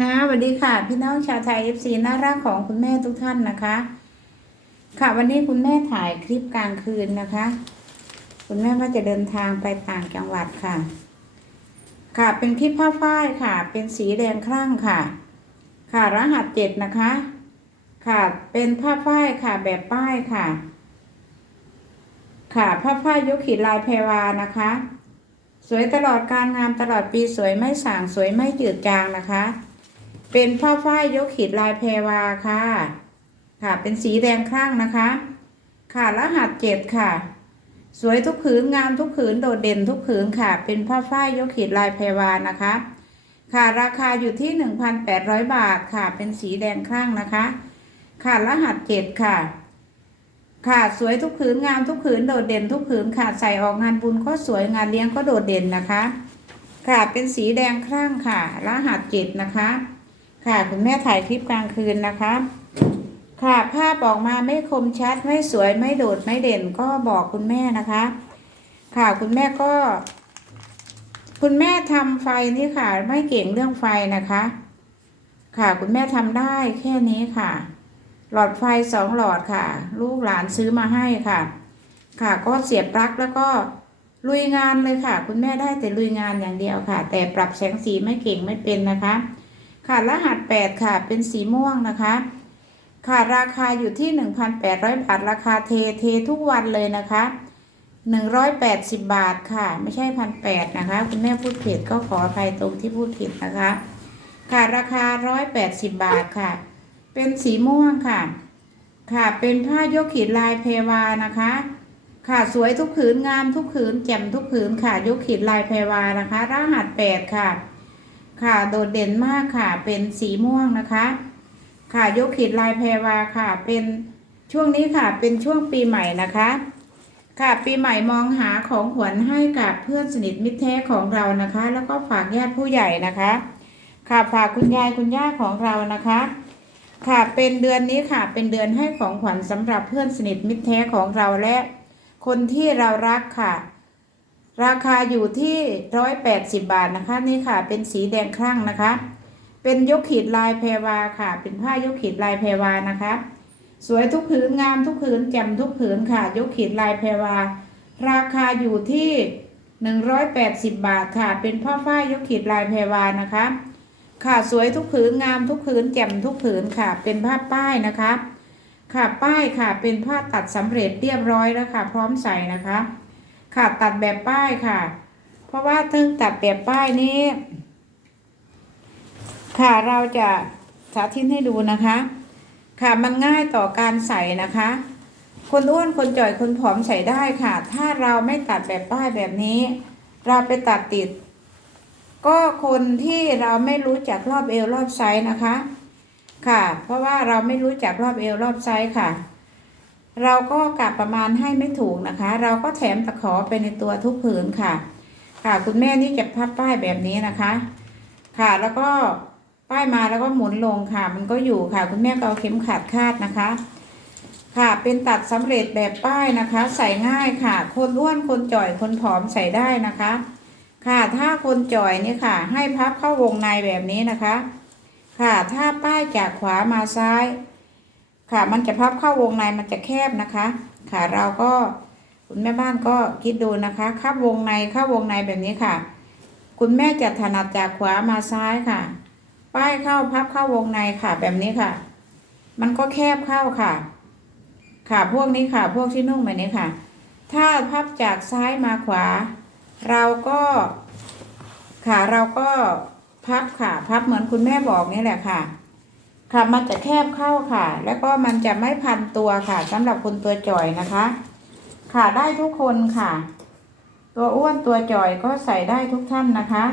ค่ะสวัสดีค่ะ พี่น้องชาวไทยเอฟซีน่ารักของคุณแม่ทุกท่านนะคะ ค่ะวันนี้คุณแม่ถ่ายคลิปกลางคืนนะคะ คุณแม่ว่าจะเดินทางไปต่างจังหวัดค่ะ ค่ะเป็นคลิปผ้าฝ้ายค่ะ เป็นสีแดงคลั่งค่ะ ค่ะรหัสเจ็ดนะคะ ค่ะเป็นผ้าฝ้ายค่ะแบบป้ายค่ะ ค่ะผ้าฝ้ายยกขีดลายแพรวานะคะ สวยตลอดการงานตลอดปีสวยไม่สางสวยไม่จืดจางนะคะ เป็นผ้าฝ้ายยกขีดลายแพรวาค่ะ ค่ะ เป็นสีแดงคลั่งนะคะ ค่ะรหัสเจ็ดค่ะ สวยทุกผืนงามทุกผืนโดดเด่นทุกผืนค่ะ เป็นผ้าฝ้ายยกขีดลายแพรวานะคะ ค่ะราคาอยู่ที่1,800บาทค่ะ เป็นสีแดงคลั่งนะคะ ค่ะรหัสเจ็ดค่ะ ค่ะสวยทุกผืนงามทุกผืนโดดเด่นทุกผืนค่ะใส่ออกงานบุญก็สวยงานเลี้ยงก็โดดเด่นนะคะ ค่ะเป็นสีแดงคลั่งค่ะ รหัสเจ็ดนะคะ ค่ะคุณแม่ถ่ายคลิปกลางคืนนะคะ ค่ะภาพออกมาไม่คมชัดไม่สวยไม่โดดไม่เด่นก็บอกคุณแม่นะคะ ค่ะคุณแม่ก็ คุณแม่ทำไฟนี่ค่ะ ไม่เก่งเรื่องไฟนะคะ ค่ะคุณแม่ทำได้แค่นี้ค่ะ หลอดไฟสองหลอดค่ะ ลูกหลานซื้อมาให้ค่ะ ค่ะก็เสียบปลั๊กแล้วก็ลุยงานเลยค่ะ คุณแม่ได้แต่ลุยงานอย่างเดียวค่ะ แต่ปรับแสงสีไม่เก่งไม่เป็นนะคะ ค่ะรหัสแปดค่ะ เป็นสีม่วงนะคะ ค่ะราคาอยู่ที่หนึ่งพันแปดร้อยบาท ราคาเทเททุกวันเลยนะคะหนึ่งร้อยแปดสิบบาทค่ะ ไม่ใช่พันแปดนะคะ คุณแม่พูดผิดก็ขออภัยตรงที่พูดผิดนะคะ ค่ะราคาร้อยแปดสิบบาทค่ะ เป็นสีม่วงค่ะ ค่ะเป็นผ้ายกขีดลายเพวานะคะค่ะสวยทุกผืนงามทุกผืนแจ่มทุกผืนค่ะยกขีดลายเพวานะคะ รหัสแปดค่ะ ค่ะโดดเด่นมากค่ะ เป็นสีม่วงนะคะ ค่ะยกขีดลายเพรวาค่ะ เป็นช่วงนี้ค่ะเป็นช่วงปีใหม่นะคะ ค่ะปีใหม่มองหาของขวัญให้กับเพื่อนสนิทมิตรแท้ของเรานะคะ แล้วก็ฝากญาติผู้ใหญ่นะคะ ค่ะฝากคุณยายคุณย่าของเรานะคะ ค่ะเป็นเดือนนี้ค่ะ เป็นเดือนให้ของขวัญสำหรับเพื่อนสนิทมิตรแท้ของเราและ คนที่เรารักค่ะ ราคาอยู่ที่ร้อยแปดสิบบาทนะคะ นี่ค่ะ เป็นสีแดงคลั่งนะคะ เป็นยกขีดลายแพรวาค่ะ เป็นผ้ายกขีดลายแพรวานะคะ สวยทุกผืนงามทุกผืนแจ่มทุกผืนค่ะ ยกขีดลายแพรวา ราคาอยู่ที่หนึ่งร้อยแปดสิบบาทค่ะ เป็นผ้าฝ้ายยกขีดลายแพรวานะคะ ค่ะสวยทุกผืนงามทุกผืนแจ่มทุกผืนค่ะ เป็นผ้าป้ายนะคะ ค่ะป้ายค่ะเป็นผ้าตัดสำเร็จเรียบร้อยแล้วค่ะ พร้อมใส่นะคะ ค่ะตัดแบบป้ายค่ะ เพราะว่าถึงตัดแบบป้ายนี้ ค่ะเราจะสาธิตให้ดูนะคะ ค่ะมันง่ายต่อการใส่นะคะ คนอ้วนคนจ่อยคนผอมใส่ได้ค่ะ ถ้าเราไม่ตัดแบบป้ายแบบนี้ เราไปตัดติด ก็คนที่เราไม่รู้จักรอบเอวรอบไซส์นะคะ ค่ะ เพราะว่าเราไม่รู้จักรอบเอวรอบไซส์ค่ะ เราก็กลับประมาณให้ไม่ถูกนะคะ เราก็แถมตะขอไปในตัวทุกผืนค่ะ ค่ะคุณแม่นี่จะพับป้ายแบบนี้นะคะ ค่ะแล้วก็ป้ายมาแล้วก็หมุนลงค่ะ มันก็อยู่ค่ะ คุณแม่ก็เอาเข็มขัดคาดนะคะ ค่ะเป็นตัดสำเร็จแบบป้ายนะคะ ใส่ง่ายค่ะ คนอ้วนคนจ่อยคนผอมใส่ได้นะคะ ค่ะถ้าคนจ่อยนี่ค่ะ ให้พับเข้าวงในแบบนี้นะคะ ค่ะถ้าป้ายจากขวามาซ้าย ค่ะ มันจะพับเข้าวงในมันจะแคบนะคะ ค่ะเราก็คุณแม่บ้านก็คิดดูนะคะเข้าวงในเข้าวงในแบบนี้ค่ะ คุณแม่จะถนัดจากขวามาซ้ายค่ะ ป้ายเข้าพับเข้าวงในค่ะ แบบนี้ค่ะ มันก็แคบเข้าค่ะ ค่ะพวกนี้ค่ะ พวกที่นุ่งแบบนี้ค่ะ ถ้าพับจากซ้ายมาขวา เราก็ค่ะเราก็พับค่ะ พับเหมือนคุณแม่บอกนี่แหละค่ะ ค่ะมันจะแคบเข้าค่ะ แล้วก็มันจะไม่พันตัวค่ะสำหรับคนตัวจ่อยนะคะ ค่ะได้ทุกคนค่ะ ตัวอ้วนตัวจ่อยก็ใส่ได้ทุกท่านนะคะ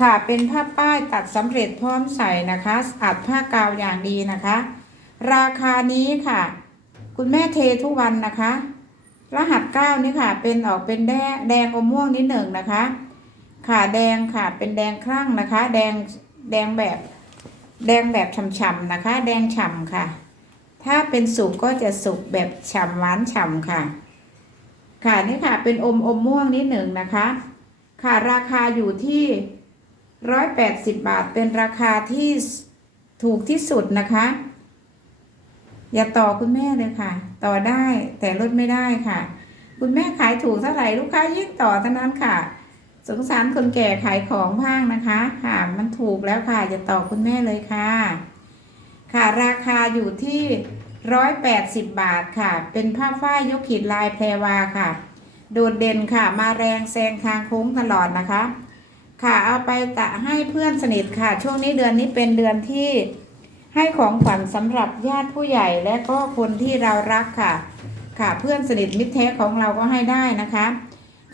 ค่ะเป็นผ้าป้ายตัดสำเร็จพร้อมใส่นะคะ อัดผ้ากาวอย่างดีนะคะ ราคานี้ค่ะ คุณแม่เททุกวันนะคะ รหัสเก้านี่ค่ะ เป็นออกเป็นแดงแดงอมม่วงนิดหนึ่งนะคะ ค่ะแดงค่ะเป็นแดงคลั่งนะคะ แดงแดงแบบแดงแบบฉ่ำๆนะคะ แดงฉ่ำค่ะ ถ้าเป็นสุกก็จะสุกแบบฉ่ำหวานฉ่ำค่ะ ค่ะนี่ค่ะเป็นอมอมม่วงนิดหนึ่งนะคะ ค่ะราคาอยู่ที่ร้อยแปดสิบบาทเป็นราคาที่ถูกที่สุดนะคะ อย่าต่อคุณแม่เลยค่ะ ต่อได้แต่ลดไม่ได้ค่ะ คุณแม่ขายถูกเท่าไหร่ลูกค้ายิ่งต่อเท่านั้นค่ะ สงสารคนแก่ขายของบ้างนะคะ ค่ะมันถูกแล้วค่ะอย่าต่อคุณแม่เลยค่ะ ค่ะราคาอยู่ที่ร้อยแปดสิบบาทค่ะ เป็นผ้าฝ้ายยกขีดลายแพรวาค่ะ โดดเด่นค่ะ มาแรงแซงทางโค้งตลอดนะคะ ค่ะเอาไปตะให้เพื่อนสนิทค่ะ ช่วงนี้เดือนนี้เป็นเดือนที่ให้ของขวัญสำหรับญาติผู้ใหญ่และก็คนที่เรารักค่ะ ค่ะเพื่อนสนิทมิตรแท้ของเราก็ให้ได้นะคะ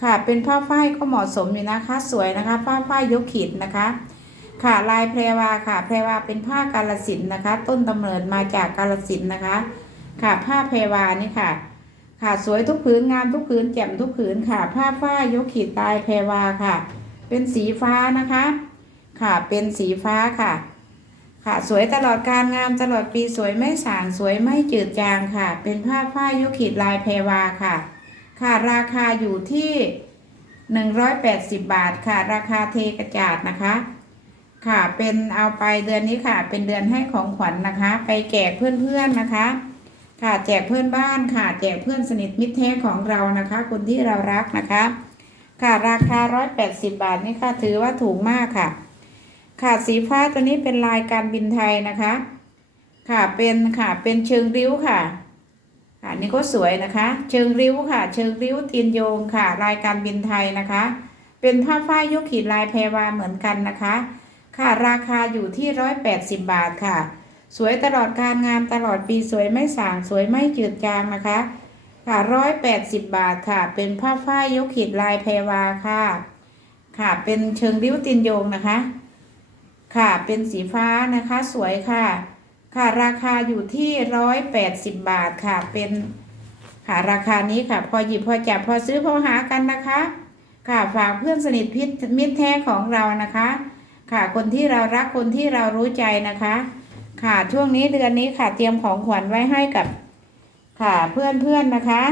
ค่ะเป็นผ้าฝ้ายก็เหมาะสมอยู่นะคะ สวยนะคะ ผ้าฝ้ายยกขีดนะคะ ค่ะลายแพรวาค่ะ แพรวาเป็นผ้ากาลสินนะคะ ต้นกำเนิดมาจากกาลสินนะคะ ค่ะผ้าแพรวานี่ค่ะ ค่ะสวยทุกผืนงามทุกผืนแจ่มทุกผืนค่ะ ผ้าฝ้ายยกขีดลายแพรวาค่ะ เป็นสีฟ้านะคะ ค่ะเป็นสีฟ้าค่ะ ค่ะสวยตลอดการงามตลอดปีสวยไม่สางสวยไม่จืดจางค่ะ เป็นผ้าฝ้ายยกขีดลายแพรวาค่ะ ค่ะราคาอยู่ที่ 180 บาทค่ะ ราคาเทกระจาดนะคะ ค่ะเป็นเอาไปเดือนนี้ค่ะ เป็นเดือนให้ของขวัญนะคะ ไปแจกเพื่อนๆนะคะ ค่ะแจกเพื่อนบ้านค่ะ แจกเพื่อนสนิทมิตรแท้ของเรานะคะ คนที่เรารักนะคะ ค่ะราคา 180 บาทนี่ค่ะ ถือว่าถูกมากค่ะ ค่ะสีฟ้าตัวนี้เป็นลายการบินไทยนะคะ ค่ะเป็นค่ะเป็นเชิงริ้วค่ะ ค่ะนี่ก็สวยนะคะ เชิงริ้วค่ะ เชิงริ้วตีนโยงค่ะรายการบินไทยนะคะ เป็นผ้าฝ้ายยกขีดลายแพรวาเหมือนกันนะคะ ค่ะราคาอยู่ที่ร้อยแปดสิบบาทค่ะ สวยตลอดการงานตลอดปีสวยไม่สางสวยไม่จืดจางนะคะ ค่ะร้อยแปดสิบบาทค่ะ เป็นผ้าฝ้ายยกขีดลายแพรวาค่ะ ค่ะเป็นเชิงริ้วตีนโยงนะคะ ค่ะเป็นสีฟ้านะคะสวยค่ะ ค่ะราคาอยู่ที่ร้อยแปดสิบบาทค่ะเป็นค่ะราคานี้ค่ะ พอหยิบพอจับพอซื้อพอหากันนะคะ ค่ะฝากเพื่อนสนิทพิษมิตรแท้ของเรานะคะ ค่ะคนที่เรารักคนที่เรารู้ใจนะคะ ค่ะช่วงนี้เดือนนี้ค่ะเตรียมของขวัญไว้ให้กับ ค่ะเพื่อนเพื่อนนะคะ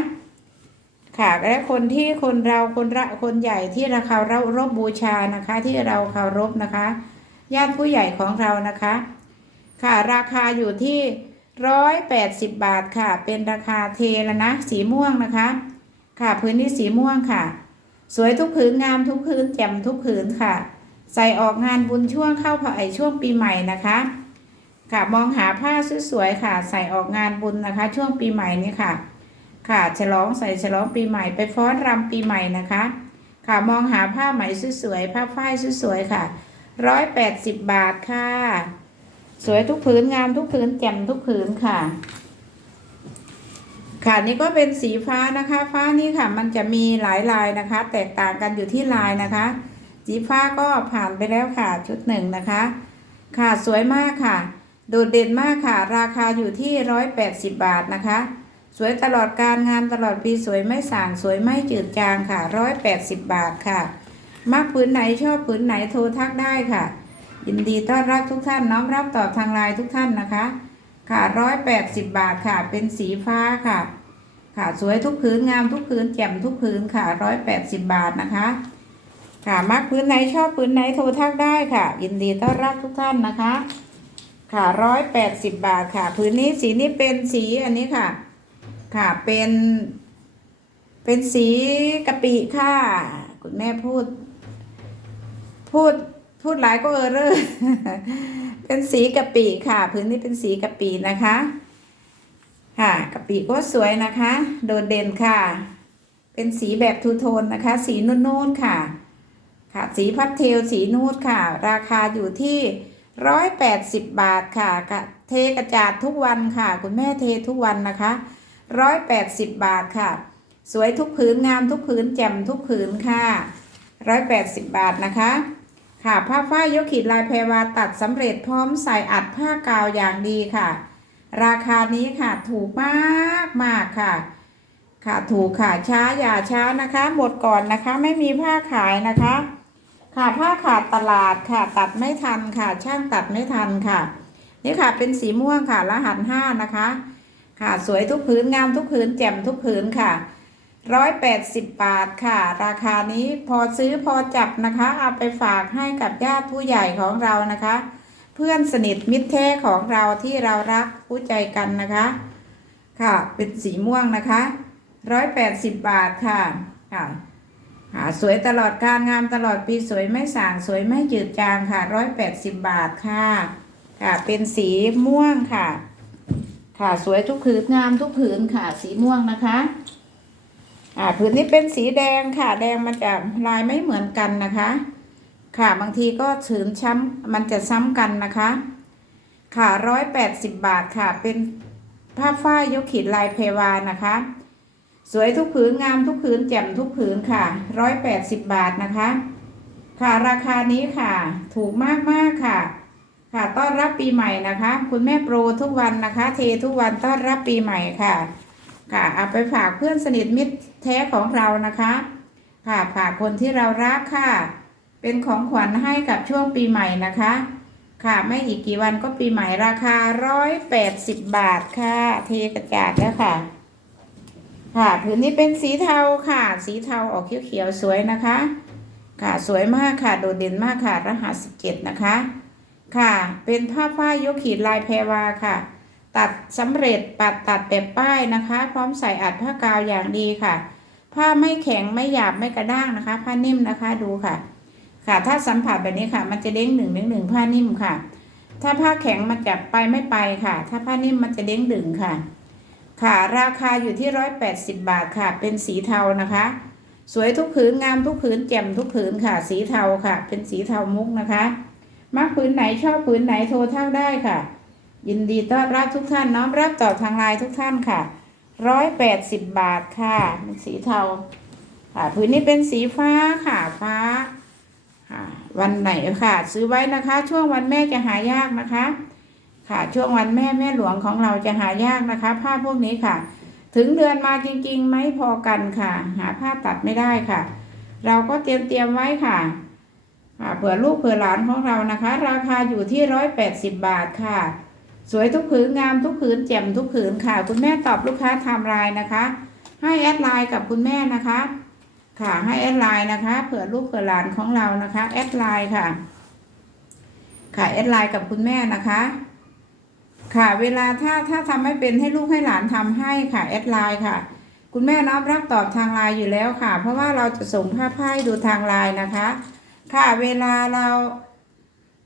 ค่ะและคนที่คนเราคนระคนใหญ่ที่เราเคารพบูชานะคะ ที่เราเคารพนะคะญาติผู้ใหญ่ของเรานะคะ ค่ะ ราคาอยู่ที่ร้อยแปดสิบบาทค่ะ เป็นราคาเทแล้วนะ สีม่วงนะคะ ค่ะพื้นที่สีม่วงค่ะ สวยทุกผืนงามทุกผืนแจ่มทุกผืนค่ะ ใส่ออกงานบุญช่วงเข้าผ่าไอช่วงปีใหม่นะคะ ค่ะมองหาผ้าสวยๆค่ะ ใส่ออกงานบุญนะคะ ช่วงปีใหม่นี้ค่ะ ค่ะฉลองใส่ฉลองปีใหม่ไปฟ้อนรำปีใหม่นะคะ ค่ะมองหาผ้าไหมสวยๆผ้าฝ้ายสวยๆค่ะร้อยแปดสิบบาทค่ะ สวยทุกผืนงามทุกผืนแจ่มทุกผืนค่ะ ค่ะนี่ก็เป็นสีฟ้านะคะ ฟ้านี่ค่ะ มันจะมีหลายลายนะคะ แตกต่างกันอยู่ที่ลายนะคะ สีฟ้าก็ผ่านไปแล้วค่ะชุดหนึ่งนะคะ ค่ะสวยมากค่ะ โดดเด่นมากค่ะ ราคาอยู่ที่ร้อยแปดสิบบาทนะคะ สวยตลอดการงานตลอดปีสวยไม่สางสวยไม่จืดจางค่ะร้อยแปดสิบบาทค่ะมักผืนไหนชอบผืนไหนโทรทักได้ค่ะ ยินดีต้อนรับทุกท่านน้อมรับตอบทางไลน์ทุกท่านนะคะ ค่ะร้อยแปดสิบบาทค่ะ เป็นสีฟ้าค่ะ ค่ะสวยทุกผืนงามทุกผืนแจ่มทุกผืนค่ะร้อยแปดสิบบาทนะคะ ค่ะมักผืนไหนชอบผืนไหนโทรทักได้ค่ะ ยินดีต้อนรับทุกท่านนะคะ ค่ะร้อยแปดสิบบาทค่ะผืนนี้สีนี้เป็นสีอันนี้ค่ะ ค่ะเป็น เป็นสีกะปิค่ะ คุณแม่พูด พูด พูดหลายก็เออเรอเป็นสีกะปิค่ะพื้นที่เป็นสีกะปินะคะ ค่ะกะปิก็สวยนะคะ โดดเด่นค่ะ เป็นสีแบบทูโทนนะคะ สีนุ่นๆค่ะ ค่ะ สีพัดเทลสีนูดค่ะ ราคาอยู่ที่ร้อยแปดสิบบาทค่ะกะเทกระจาดทุกวันค่ะ คุณแม่เททุกวันนะคะร้อยแปดสิบบาทค่ะ สวยทุกผืนงามทุกผืนแจ่มทุกผืนค่ะร้อยแปดสิบบาทนะคะ ค่ะผ้าฝ้ายยกขีดลายแพรวาตัดสำเร็จพร้อมใส่อัดผ้ากาวอย่างดีค่ะ ราคานี้ค่ะถูกมากมากค่ะ ค่ะถูกค่ะช้าอย่าช้านะคะ หมดก่อนนะคะไม่มีผ้าขายนะคะ ค่ะผ้าขาดตลาดค่ะตัดไม่ทันค่ะ ช่างตัดไม่ทันค่ะ นี่ค่ะเป็นสีม่วงค่ะรหัสห้านะคะ ค่ะสวยทุกผืนงามทุกผืนแจ่มทุกผืนค่ะ ร้อยแปดสิบบาทค่ะ ราคานี้พอซื้อพอจับนะคะ เอาไปฝากให้กับญาติผู้ใหญ่ของเรานะคะ เพื่อนสนิทมิตรแท้ของเราที่เรารักผู้ใจกันนะคะ ค่ะ เป็นสีม่วงนะคะร้อยแปดสิบบาทค่ะค่ะค่ะสวยตลอดการงามตลอดปีสวยไม่สางสวยไม่จืดจางค่ะร้อยแปดสิบบาทค่ะ ค่ะ เป็นสีม่วงค่ะ ค่ะสวยทุกผืนงามทุกผืนค่ะ สีม่วงนะคะ อ่าผืนนี้เป็นสีแดงค่ะ แดงมันจะลายไม่เหมือนกันนะคะ ค่ะบางทีก็ถืนช้ำมันจะซ้ำกันนะคะ ค่ะร้อยแปดสิบบาทค่ะ เป็นผ้าฝ้ายยกขีดลายเพวานะคะ สวยทุกผืนงามทุกผืนแจ่มทุกผืนค่ะร้อยแปดสิบบาทนะคะ ค่ะราคานี้ค่ะ ถูกมากมากค่ะ ค่ะต้อนรับปีใหม่นะคะ คุณแม่โปรทุกวันนะคะ เททุกวันต้อนรับปีใหม่ค่ะ ค่ะเอาไปฝากเพื่อนสนิทมิตร แท้ของเรานะคะค่ะฝากคนที่เรารักค่ะ เป็นของขวัญให้กับช่วงปีใหม่นะคะ ค่ะไม่อีกกี่วันก็ปีใหม่ราคาร้อยแปดสิบบาทค่ะ เทกระจาดแล้วค่ะ ค่ะผืนนี้เป็นสีเทาค่ะ สีเทาออกเขียวๆสวยนะคะ ค่ะสวยมากค่ะโดดเด่นมากค่ะรหัสสิบเจ็ดนะคะ ค่ะเป็นผ้าฝ้ายยกขีดลายแพรวาค่ะ ตัดสำเร็จปัดตัดแบบป้ายนะคะ พร้อมใส่อัดผ้ากาวอย่างดีค่ะ ผ้าไม่แข็งไม่หยาบไม่กระด้างนะคะ ผ้านิ่มนะคะดูค่ะ ค่ะถ้าสัมผัสแบบนี้ค่ะ มันจะเด้งหนึ่งเด้งหนึ่งผ้านิ่มค่ะ ถ้าผ้าแข็งมันจะไปไม่ไปค่ะ ถ้าผ้านิ่มมันจะเด้งดึงค่ะ ค่ะราคาอยู่ที่ร้อยแปดสิบบาทค่ะ เป็นสีเทานะคะ สวยทุกผืนงามทุกผืนแจ่มทุกผืนค่ะ สีเทาค่ะ เป็นสีเทามุกนะคะมักผืนไหนชอบผืนไหนโทรทักได้ค่ะ ยินดีต้อนรับทุกท่านน้อมรับต่อทางไลน์ทุกท่านค่ะร้อยแปดสิบบาทค่ะเป็นสีเทาค่ะผืนนี้เป็นสีฟ้าค่ะฟ้าค่ะวันไหนค่ะ ซื้อไว้นะคะ ช่วงวันแม่จะหายากนะคะ ค่ะช่วงวันแม่แม่หลวงของเราจะหายากนะคะ ผ้าพวกนี้ค่ะ ถึงเดือนมาจริงๆ ไม่พอกันค่ะ หาผ้าตัดไม่ได้ค่ะ เราก็เตรียมเตรียมไว้ค่ะค่ะเผื่อลูกเผื่อหลานของเรานะคะ ราคาอยู่ที่ร้อยแปดสิบบาทค่ะ สวยทุกผืนงามทุกผืนแจ่มทุกผืนค่ะ คุณแม่ตอบลูกค้าไทม์ไลน์นะคะ ให้แอดไลน์กับคุณแม่นะคะ ค่ะให้แอดไลน์นะคะเผื่อลูกเผื่อหลานของเรานะคะแอดไลน์ค่ะ ค่ะแอดไลน์กับคุณแม่นะคะ ค่ะเวลาถ้าถ้าทำไม่เป็นให้ลูกให้หลานทำให้ค่ะแอดไลน์ค่ะ คุณแม่น้อมรับตอบทางไลน์อยู่แล้วค่ะ เพราะว่าเราจะส่งภาพให้ดูทางไลน์นะคะ ค่ะเวลาเรา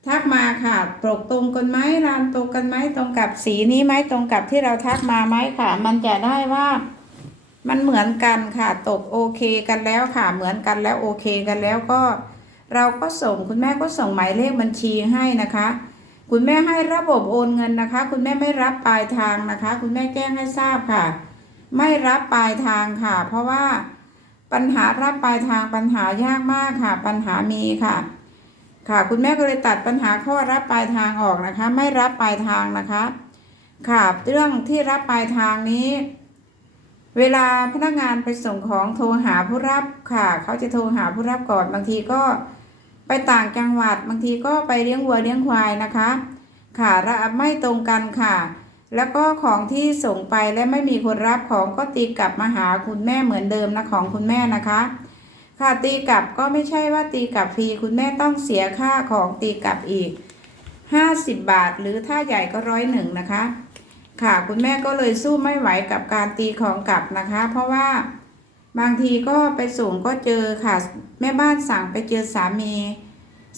ทักมาค่ะตรงตรงกันไหมรานตรงกันไหมตรงกับสีนี้ไหมตรงกับที่เราทักมาไหมค่ะ มันจะได้ว่ามันเหมือนกันค่ะ ตกโอเคกันแล้วค่ะ เหมือนกันแล้วโอเคกันแล้วก็ เราก็ส่งคุณแม่ก็ส่งหมายเลขบัญชีให้นะคะ คุณแม่ให้ระบบโอนเงินนะคะ คุณแม่ไม่รับปลายทางนะคะ คุณแม่แจ้งให้ทราบค่ะ ไม่รับปลายทางค่ะ เพราะว่าปัญหารับปลายทางปัญหายากมากค่ะ ปัญหามีค่ะ ค่ะ คุณแม่ก็เลยตัดปัญหาข้อรับปลายทางออกนะคะ ไม่รับปลายทางนะคะ ค่ะเรื่องที่รับปลายทางนี้ เวลาพนักงานไปส่งของโทรหาผู้รับค่ะ เขาจะโทรหาผู้รับก่อนบางทีก็ไปต่างจังหวัดบางทีก็ไปเลี้ยงวัวเลี้ยงควายนะคะ ค่ะระไม่ตรงกันค่ะ แล้วก็ของที่ส่งไปและไม่มีคนรับของก็ตีกลับมาหาคุณแม่เหมือนเดิมนะของคุณแม่นะคะ ค่ะตีกลับก็ไม่ใช่ว่าตีกลับฟรีคุณแม่ต้องเสียค่าของตีกลับอีก 50 บาท หรือถ้าใหญ่ก็ร้อยหนึ่งนะคะ ค่ะคุณแม่ก็เลยสู้ไม่ไหวกับการตีของกลับนะคะ เพราะว่าบางทีก็ไปส่งก็เจอค่ะแม่บ้านสั่งไปเจอสามี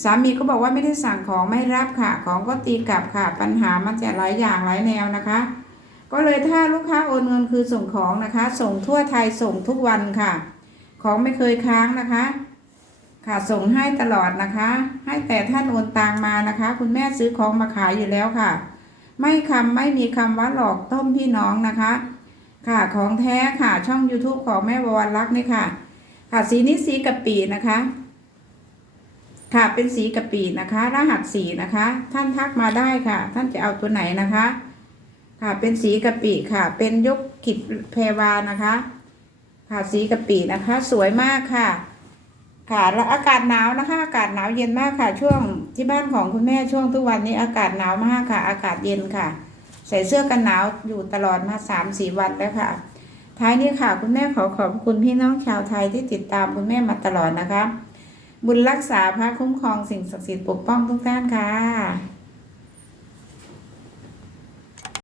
สามีก็บอกว่าไม่ได้สั่งของไม่รับค่ะ ของก็ตีกลับค่ะ ปัญหามันจะหลายอย่างหลายแนวนะคะ ก็เลยถ้าลูกค้าโอนเงินคือส่งของนะคะ ส่งทั่วไทยส่งทุกวันค่ะ ของไม่เคยค้างนะคะ ค่ะส่งให้ตลอดนะคะ ให้แต่ท่านโอนตังมานะคะ คุณแม่ซื้อของมาขายอยู่แล้วค่ะ ไม่คำไม่มีคำว่าหลอกต้มพี่น้องนะคะ ค่ะของแท้ค่ะช่อง YouTube ของแม่วรรักนี่ค่ะ ค่ะสีนี้สีกะปินะคะค่ะเป็นสีกะปินะคะ รหัสสีนะคะ ท่านทักมาได้ค่ะ ท่านจะเอาตัวไหนนะคะ ค่ะเป็นสีกะปิค่ะ เป็นยกขิดแพรวานะคะ ค่ะสีกะปินะคะ สวยมากค่ะ ค่ะแล้วอากาศหนาวนะคะ อากาศหนาวเย็นมากค่ะ ช่วงที่บ้านของคุณแม่ช่วงทุกวันนี้อากาศหนาวมากค่ะ อากาศเย็นค่ะ ใส่เสื้อกันหนาวอยู่ตลอดมาสามสี่วันแล้วค่ะ ท้ายนี้ค่ะ คุณแม่ขอขอบคุณพี่น้องชาวไทยที่ติดตามคุณแม่มาตลอดนะคะ บุญรักษาพระคุ้มครองสิ่งศักดิ์สิทธิ์ปกป้องทุกท่านค่ะ